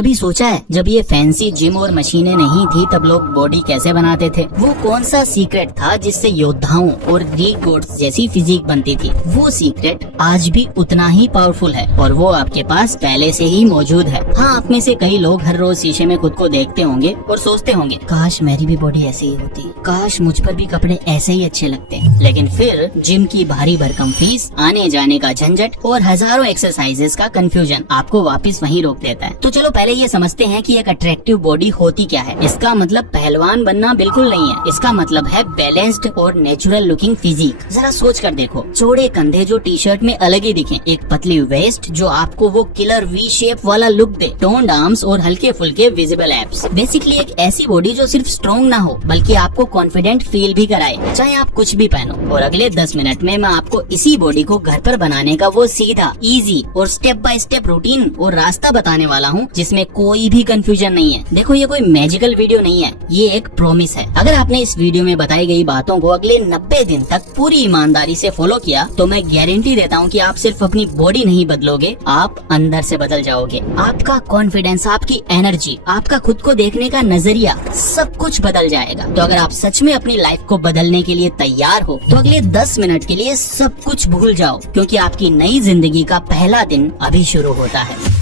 कभी सोचा है जब ये फैंसी जिम और मशीनें नहीं थी तब लोग बॉडी कैसे बनाते थे? वो कौन सा सीक्रेट था जिससे योद्धाओं और ग्रीक गॉड्स जैसी फिजिक बनती थी? वो सीक्रेट आज भी उतना ही पावरफुल है और वो आपके पास पहले से ही मौजूद है। हाँ, आप में से कई लोग हर रोज शीशे में खुद को देखते होंगे और सोचते होंगे काश मेरी भी बॉडी ऐसी ही होती, काश मुझ पर भी कपड़े ऐसे ही अच्छे लगते। लेकिन फिर जिम की भारी भरकम फीस, आने जाने का झंझट और हजारों एक्सरसाइजेस का कंफ्यूजन आपको वापस वहीं रोक देता है। तो चलो पहले ये समझते हैं कि एक अट्रैक्टिव बॉडी होती क्या है। इसका मतलब पहलवान बनना बिल्कुल नहीं है। इसका मतलब है बैलेंस्ड और नेचुरल लुकिंग फिजिक। जरा सोच कर देखो, चौड़े कंधे जो टी शर्ट में अलग ही दिखे, एक पतली वेस्ट जो आपको वो किलर वी शेप वाला लुक दे, टोन्ड आर्म्स और हल्के फुल्के विजिबल एब्स। बेसिकली एक ऐसी बॉडी जो सिर्फ स्ट्रॉन्ग ना हो बल्कि आपको कॉन्फिडेंट फील भी कराए, चाहे आप कुछ भी पहनो। और अगले 10 मिनट में मैं आपको इसी बॉडी को घर पर बनाने का वो सीधा, इजी और स्टेप बाय स्टेप रूटीन और रास्ता बताने वाला हूँ जिसमें कोई भी कंफ्यूजन नहीं है। देखो, ये कोई मैजिकल वीडियो नहीं है, ये एक प्रॉमिस है। अगर आपने इस वीडियो में बताई गई बातों को अगले 90 दिन तक पूरी ईमानदारी से फॉलो किया तो मैं गारंटी देता हूँ कि आप सिर्फ अपनी बॉडी नहीं बदलोगे, आप अंदर से बदल जाओगे। आपका कॉन्फिडेंस, आपकी एनर्जी, आपका खुद को देखने का नजरिया, सब कुछ बदल जाएगा। तो अगर आप सच में अपनी लाइफ को बदलने के लिए तैयार हो तो अगले 10 मिनट के लिए सब कुछ भूल जाओ, क्योंकि आपकी नई जिंदगी का पहला दिन अभी शुरू होता है।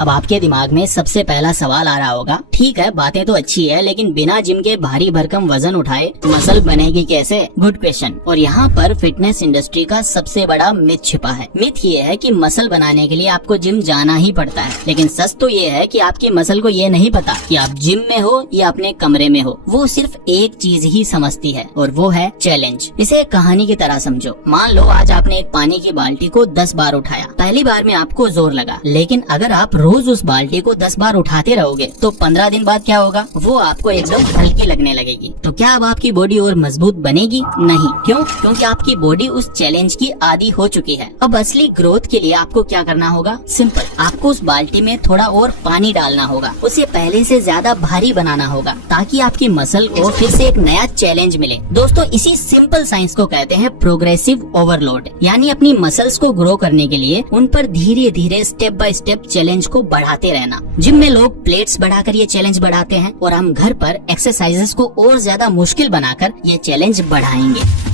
अब आपके दिमाग में सबसे पहला सवाल आ रहा होगा, ठीक है बातें तो अच्छी है लेकिन बिना जिम के भारी भरकम वजन उठाए मसल बनेगी कैसे? Good question. और यहाँ पर फिटनेस इंडस्ट्री का सबसे बड़ा मिथ छिपा है। मिथ ये है कि मसल बनाने के लिए आपको जिम जाना ही पड़ता है, लेकिन सच तो ये है कि आपकी मसल को ये नहीं पता कि आप जिम में हो या अपने कमरे में हो। वो सिर्फ एक चीज ही समझती है और वो है चैलेंज। इसे एक कहानी की तरह समझो। मान लो आज आपने एक पानी की बाल्टी को 10 बार उठाया। पहली बार में आपको जोर लगा, लेकिन अगर आप रोज उस बाल्टी को 10 बार उठाते रहोगे तो 15 दिन बाद क्या होगा? वो आपको एकदम हल्की लगने लगेगी। तो क्या अब आपकी बॉडी और मजबूत बनेगी? नहीं। क्यों? क्योंकि आपकी बॉडी उस चैलेंज की आदी हो चुकी है। अब असली ग्रोथ के लिए आपको क्या करना होगा? सिंपल, आपको उस बाल्टी में थोड़ा और पानी डालना होगा, उसे पहले से ज्यादा भारी बनाना होगा ताकि आपकी मसल को फिर से एक नया चैलेंज मिले। दोस्तों, इसी सिंपल साइंस को कहते हैं प्रोग्रेसिव ओवरलोड। यानी अपनी मसल्स को ग्रो करने के लिए उन पर धीरे धीरे स्टेप बाय स्टेप चैलेंज को बढ़ाते रहना। जिम में लोग प्लेट्स बढ़ाकर ये चैलेंज बढ़ाते हैं और हम घर पर एक्सरसाइजेस को और ज्यादा मुश्किल बनाकर ये चैलेंज बढ़ाएंगे।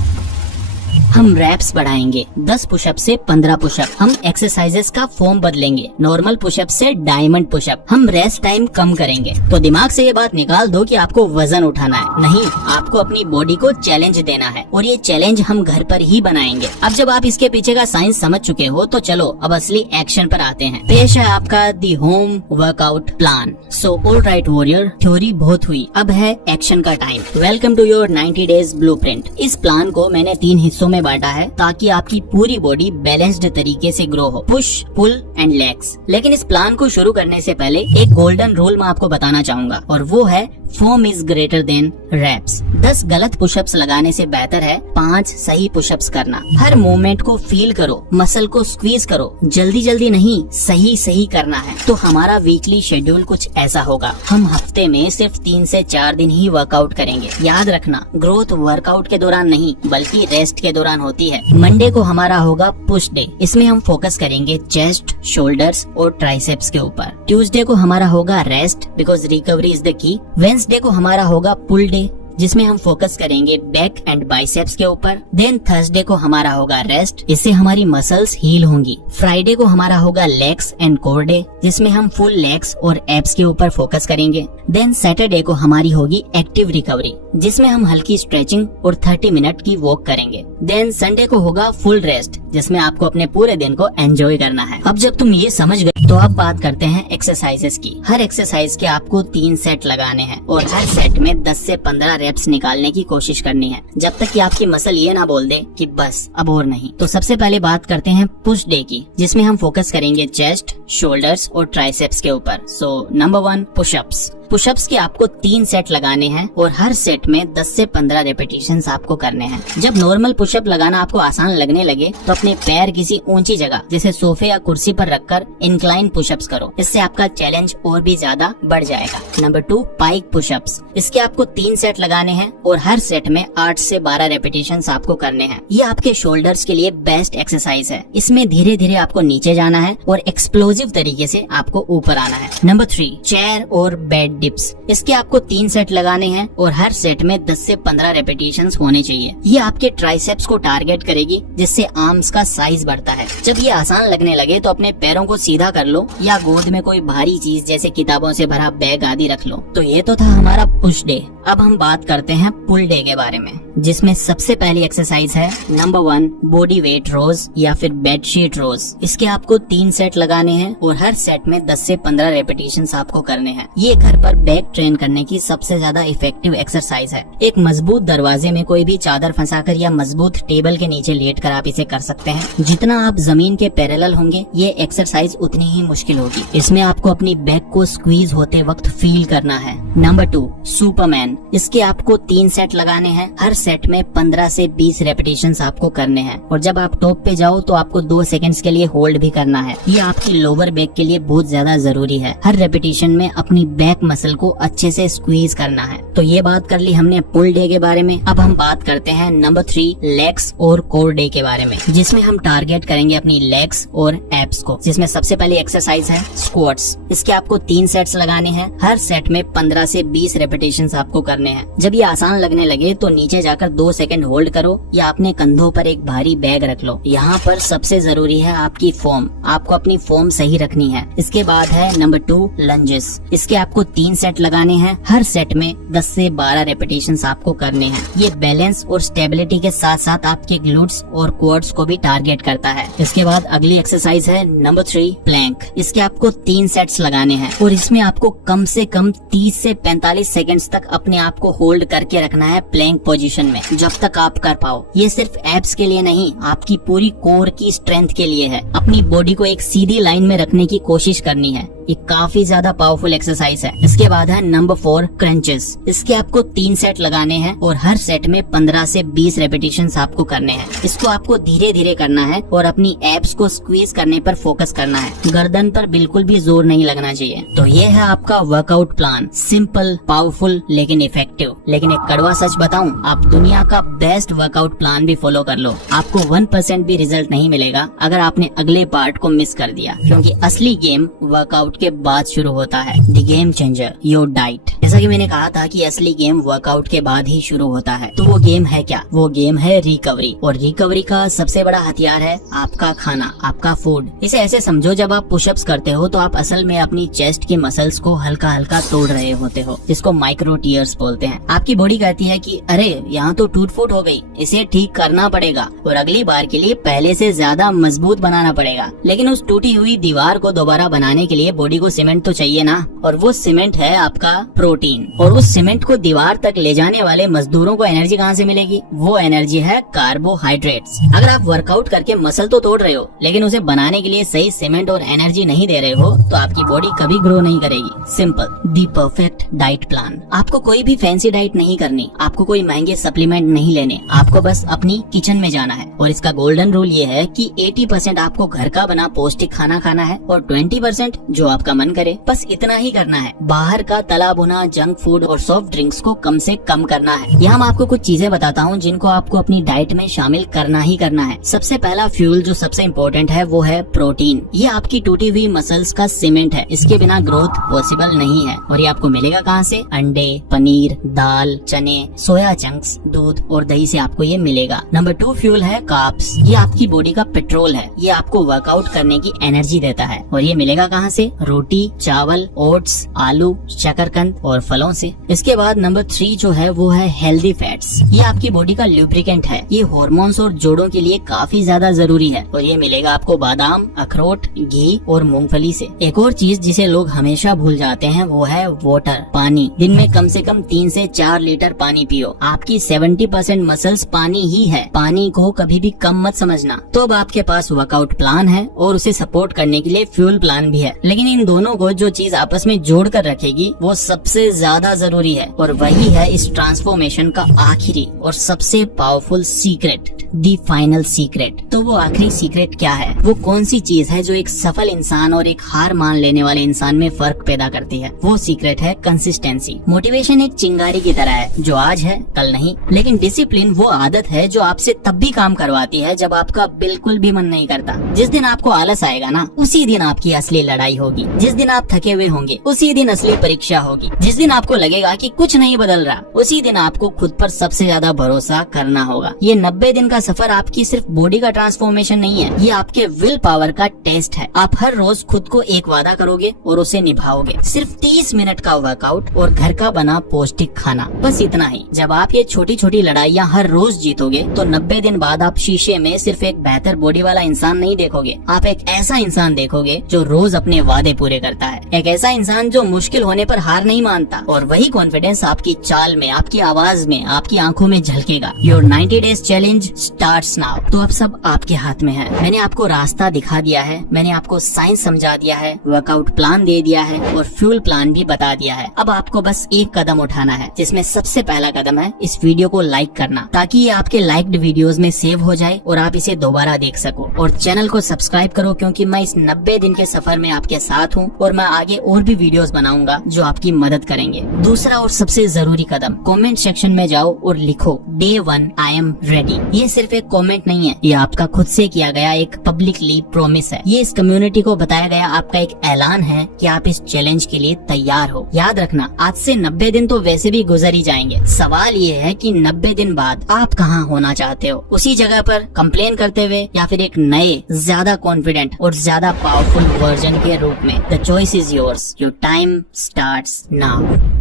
हम रैप्स बढ़ाएंगे, 10 पुशअप से 15 पुशअप। हम एक्सरसाइजेस का फॉर्म बदलेंगे, नॉर्मल पुशअप से डायमंड पुशअप। हम रेस्ट टाइम कम करेंगे। तो दिमाग से ये बात निकाल दो कि आपको वजन उठाना है, नहीं, आपको अपनी बॉडी को चैलेंज देना है और ये चैलेंज हम घर पर ही बनाएंगे। अब जब आप इसके पीछे का साइंस समझ चुके हो तो चलो अब असली एक्शन पर आते हैं। पेश है आपका the home workout plan. So all right warrior, theory बहुत हुई, अब है एक्शन का time. Welcome to your 90 days blueprint. इस प्लान को मैंने 3 हिस्सों में बांटा है ताकि आपकी पूरी बॉडी बैलेंस्ड तरीके से ग्रो हो, पुश, पुल एंड लेग्स। लेकिन इस प्लान को शुरू करने से पहले एक गोल्डन रूल मैं आपको बताना चाहूंगा और वो है form is greater than reps. 10 गलत पुशअप्स लगाने से बेहतर है 5 सही पुशअप्स करना। हर मूवमेंट को फील करो, मसल को स्क्वीज करो, जल्दी जल्दी नहीं, सही सही करना है। तो हमारा वीकली शेड्यूल कुछ ऐसा होगा। हम हफ्ते में सिर्फ 3 से 4 दिन ही वर्कआउट करेंगे। याद रखना, ग्रोथ वर्कआउट के दौरान नहीं बल्कि रेस्ट के दौरान होती है। मंडे को हमारा होगा पुश डे, इसमें हम फोकस करेंगे चेस्ट, शोल्डर्स और ट्राइसेप्स के ऊपर। ट्यूसडे को हमारा होगा rest because recovery is the key. Wednesday को हमारा होगा पुल डे जिसमें हम फोकस करेंगे बैक एंड बाइसेप्स के ऊपर। देन थर्सडे को हमारा होगा रेस्ट, इससे हमारी मसल्स हील होंगी। फ्राइडे को हमारा होगा लेग्स एंड कोर डे जिसमें हम फुल लेग्स और एब्स के ऊपर फोकस करेंगे। देन सैटरडे को हमारी होगी एक्टिव रिकवरी जिसमें हम हल्की स्ट्रेचिंग और 30 मिनट की वॉक करेंगे। देन संडे को होगा फुल रेस्ट जिसमें आपको अपने पूरे दिन को एंजॉय करना है। अब जब तुम ये समझ गए तो अब बात करते हैं एक्सरसाइजेस की। हर एक्सरसाइज के आपको 3 सेट लगाने हैं और हर सेट में 10 से 15 रेप्स निकालने की कोशिश करनी है जब तक कि आपकी मसल ये ना बोल दे कि बस अब और नहीं। तो सबसे पहले बात करते हैं पुश डे की जिसमें हम फोकस करेंगे चेस्ट, शोल्डर्स और ट्राइसेप्स के ऊपर। So number 1 pushups. पुशअप्स के आपको 3 सेट लगाने हैं और हर सेट में 10 से 15 रेपिटेशंस आपको करने हैं। जब नॉर्मल पुशअप लगाना आपको आसान लगने लगे तो अपने पैर किसी ऊंची जगह जैसे सोफे या कुर्सी पर रखकर इंक्लाइन पुशअप्स करो। इससे आपका चैलेंज और भी ज्यादा बढ़ जाएगा। Number 2, pike pushups. इसके आपको 3 सेट लगाने हैं और हर सेट में 8 से 12 रेपिटेशंस आपको करने हैं। ये आपके शोल्डर्स के लिए बेस्ट एक्सरसाइज है। इसमें धीरे धीरे आपको नीचे जाना है और एक्सप्लोजिव तरीके से आपको ऊपर आना है। नंबर 3, चेयर और बेड डिप्स। इसके आपको 3 सेट लगाने हैं और हर सेट में 10 से 15 रेपिटेशंस होने चाहिए। ये आपके ट्राइसेप्स को टारगेट करेगी जिससे आर्म्स का साइज बढ़ता है। जब ये आसान लगने लगे तो अपने पैरों को सीधा कर लो या गोद में कोई भारी चीज जैसे किताबों से भरा बैग आदि रख लो। तो ये तो था हमारा पुश डे। अब हम बात करते हैं पुल डे के बारे में, जिसमें सबसे पहली एक्सरसाइज है नंबर 1, बॉडी वेट रोज या फिर बेडशीट रोज। इसके आपको 3 सेट लगाने हैं और हर सेट में 10 से 15 रेपिटेशंस आपको करने हैं। ये घर पर बैक ट्रेन करने की सबसे ज्यादा इफेक्टिव एक्सरसाइज है। एक मजबूत दरवाजे में कोई भी चादर फंसाकर या मजबूत टेबल के नीचे लेटकर आप इसे कर सकते हैं। जितना आप जमीन के पैरेलल होंगे ये एक्सरसाइज उतनी ही मुश्किल होगी। इसमें आपको अपनी बैक को स्क्वीज होते वक्त फील करना है। Number 2, Superman. इसके आपको 3 सेट लगाने हैं। हर सेट में 15 से 20 रेपिटेशंस आपको करने हैं और जब आप टॉप पे जाओ तो आपको 2 सेकंड्स के लिए होल्ड भी करना है। ये आपकी लोअर बैक के लिए बहुत ज्यादा जरूरी है। हर रेपिटेशन में अपनी बैक मसल को अच्छे से स्क्वीज करना है। तो ये बात कर ली हमने पुल डे के बारे में। अब हम बात करते हैं नंबर 3, लेग्स और कोर डे के बारे में, जिसमें हम टारगेट करेंगे अपनी लेग्स और एब्स को। जिसमें सबसे पहली एक्सरसाइज है स्क्वाट्स। इसके आपको 3 सेट्स लगाने हैं। हर सेट में 15 से 20 रेपिटेशंस आपको करने हैं। जब ये आसान लगने लगे तो नीचे जाकर 2 सेकंड होल्ड करो या अपने कंधों पर एक भारी बैग रख लो। यहाँ पर सबसे जरूरी है आपकी फॉर्म। आपको अपनी फॉर्म सही रखनी है। इसके बाद है नंबर 2, लंजेस। इसके आपको 3 सेट लगाने हैं। हर सेट में 10 से 12 रेपिटेशंस आपको करने हैं। ये बैलेंस और स्टेबिलिटी के साथ साथ आपके ग्लूट्स और क्वाड्स को भी टारगेट करता है। इसके बाद अगली एक्सरसाइज है नंबर 3, प्लैंक। इसके आपको 3 सेट्स लगाने हैं और इसमें आपको कम से कम 30 से 45 सेकंड्स तक अपने आप को होल्ड करके रखना है प्लैंक पोजीशन में, जब तक आप कर पाओ। ये सिर्फ एब्स के लिए नहीं, आपकी पूरी कोर की स्ट्रेंथ के लिए है। अपनी बॉडी को एक सीधी लाइन में रखने की कोशिश करनी है। ये काफी ज्यादा पावरफुल एक्सरसाइज है। इसके बाद है नंबर 4, क्रंचेस। इसके आपको 3 सेट लगाने हैं और हर सेट में 15 से 20 रेपिटेशंस आपको करने हैं। इसको आपको धीरे धीरे करना है और अपनी एब्स को स्क्वीज करने पर फोकस करना है। गर्दन पर बिल्कुल भी जोर नहीं लगना चाहिए। तो ये है आपका वर्कआउट प्लान। सिंपल, पावरफुल लेकिन इफेक्टिव। लेकिन एक कड़वा सच बताऊं, आप दुनिया का बेस्ट वर्कआउट प्लान भी फॉलो कर लो, आपको 1% भी रिजल्ट नहीं मिलेगा अगर आपने अगले पार्ट को मिस कर दिया। क्योंकि असली गेम वर्कआउट के बाद शुरू होता है। The game changer, your diet. जैसा कि मैंने कहा था कि असली गेम वर्कआउट के बाद ही शुरू होता है। तो वो गेम है क्या? वो गेम है रिकवरी। और रिकवरी का सबसे बड़ा हथियार है आपका खाना, आपका फूड। इसे ऐसे समझो, जब आप पुशअप्स करते हो तो आप असल में अपनी चेस्ट के मसल्स को हल्का हल्का तोड़ रहे होते हो, जिसको माइक्रो टीयर्स बोलते हैं। आपकी बॉडी कहती है कि अरे यहाँ तो टूट फूट हो गई, इसे ठीक करना पड़ेगा और अगली बार के लिए पहले से ज्यादा मजबूत बनाना पड़ेगा। लेकिन उस टूटी हुई दीवार को दोबारा बनाने के लिए बॉडी को सीमेंट तो चाहिए ना, और वो सीमेंट है आपका प्रोटीन। और उस सीमेंट को दीवार तक ले जाने वाले मजदूरों को एनर्जी कहाँ से मिलेगी? वो एनर्जी है कार्बोहाइड्रेट्स। अगर आप वर्कआउट करके मसल तो तोड़ रहे हो, लेकिन उसे बनाने के लिए सही सीमेंट और एनर्जी नहीं दे रहे हो, तो आपकी बॉडी कभी ग्रो नहीं करेगी। सिंपल, दी परफेक्ट डाइट प्लान। आपको कोई भी फैंसी डाइट नहीं करनी, आपको कोई महंगे सप्लीमेंट नहीं लेने, आपको बस अपनी किचन में जाना है। और इसका गोल्डन रूल ये है कि 80% आपको घर का बना पौष्टिक खाना खाना है और 20% जो आपका मन करे, बस इतना ही करना है। बाहर का तला भुना जंक फूड और सॉफ्ट ड्रिंक्स को कम से कम करना है। यहाँ मैं आपको कुछ चीजें बताता हूँ जिनको आपको अपनी डाइट में शामिल करना ही करना है। सबसे पहला फ्यूल जो सबसे इम्पोर्टेंट है वो है प्रोटीन। ये आपकी टूटी हुई मसल्स का सीमेंट है, इसके बिना ग्रोथ पॉसिबल नहीं है। और ये आपको मिलेगा कहाँ से? अंडे, पनीर, दाल, चने, सोया चंक्स, दूध और दही से आपको ये मिलेगा। नंबर 2 फ्यूल है कार्ब्स। ये आपकी बॉडी का पेट्रोल है, ये आपको वर्कआउट करने की एनर्जी देता है। और ये मिलेगा कहाँ से? रोटी, चावल, ओट्स, आलू, शकरकंद और और फलों से। इसके बाद नंबर 3 जो है वो है हेल्दी फैट्स। ये आपकी बॉडी का ल्यूब्रिकेंट है। ये हार्मोन्स और जोड़ों के लिए काफी ज्यादा जरूरी है और ये मिलेगा आपको बादाम, अखरोट, घी और मूंगफली से। एक और चीज जिसे लोग हमेशा भूल जाते हैं वो है वाटर, पानी। दिन में कम से कम 3 से 4 लीटर पानी पियो। आपकी 70% मसल्स पानी ही है। पानी को कभी भी कम मत समझना। तो अब आपके पास वर्कआउट प्लान है और उसे सपोर्ट करने के लिए फ्यूल प्लान भी है, लेकिन इन दोनों को जो चीज आपस में जोड़ कर रखेगी वो सबसे ज्यादा जरूरी है और वही है इस ट्रांसफॉर्मेशन का आखिरी और सबसे powerful secret, the final secret. तो वो आखिरी सीक्रेट क्या है? वो कौन सी चीज है जो एक सफल इंसान और एक हार मान लेने वाले इंसान में फर्क पैदा करती है? वो सीक्रेट है कंसिस्टेंसी। मोटिवेशन एक चिंगारी की तरह है जो आज है कल नहीं, लेकिन डिसिप्लिन वो आदत है जो आपसे तब भी काम करवाती है जब आपका बिल्कुल भी मन नहीं करता। जिस दिन आपको आलस आएगा ना, उसी दिन आपकी असली लड़ाई होगी। जिस दिन आप थके हुए होंगे, उसी दिन असली परीक्षा होगी। जिस दिन आपको लगेगा कि कुछ नहीं बदल रहा, उसी दिन आपको खुद पर सबसे ज्यादा भरोसा करना होगा। ये 90 दिन का सफर आपकी सिर्फ बॉडी का ट्रांसफॉर्मेशन नहीं है, ये आपके विल पावर का टेस्ट है। आप हर रोज खुद को एक वादा करोगे और उसे निभाओगे। सिर्फ 30 मिनट का वर्कआउट और घर का बना पौष्टिक खाना, बस इतना ही। जब आप ये छोटी छोटी लड़ाइयाँ हर रोज जीतोगे तो 90 दिन बाद आप शीशे में सिर्फ एक बेहतर बॉडी वाला इंसान नहीं देखोगे, आप एक ऐसा इंसान देखोगे जो रोज अपने वादे पूरे करता है। एक ऐसा इंसान जो मुश्किल होने पर हार नहीं मानता। और वही कॉन्फिडेंस आपकी चाल में, आपकी आवाज में, आपकी आंखों में झलकेगा। Your 90 days challenge starts now. तो अब सब आपके हाथ में है। मैंने आपको रास्ता दिखा दिया है, मैंने आपको साइंस समझा दिया है, वर्कआउट प्लान दे दिया है और फ्यूल प्लान भी बता दिया है। अब आपको बस एक कदम उठाना है, जिसमें सबसे पहला कदम है इस वीडियो को लाइक करना, ताकि ये आपके लाइक्ड वीडियोस में सेव हो जाए और आप इसे दोबारा देख सको। और चैनल को सब्सक्राइब करो, क्योंकि मैं इस 90 दिन के सफर में आपके साथ हूँ और मैं आगे और भी वीडियोस बनाऊंगा जो आपकी मदद करेंगे। दूसरा और सबसे जरूरी कदम, कमेंट सेक्शन में जाओ और लिखो Day 1 I am ready। ये सिर्फ एक कमेंट नहीं है, ये आपका खुद से किया गया एक पब्लिकली प्रॉमिस है। ये इस कम्युनिटी को बताया गया आपका एक ऐलान है कि आप इस चैलेंज के लिए तैयार हो। याद रखना, आज से 90 दिन तो वैसे भी गुजर ही जाएंगे। सवाल ये है कि 90 दिन बाद आप कहाँ होना चाहते हो? उसी जगह पर कंप्लेन करते हुए, या फिर एक नए, ज्यादा कॉन्फिडेंट और ज्यादा पावरफुल वर्जन के रूप में? The choice is yours. Your time starts now.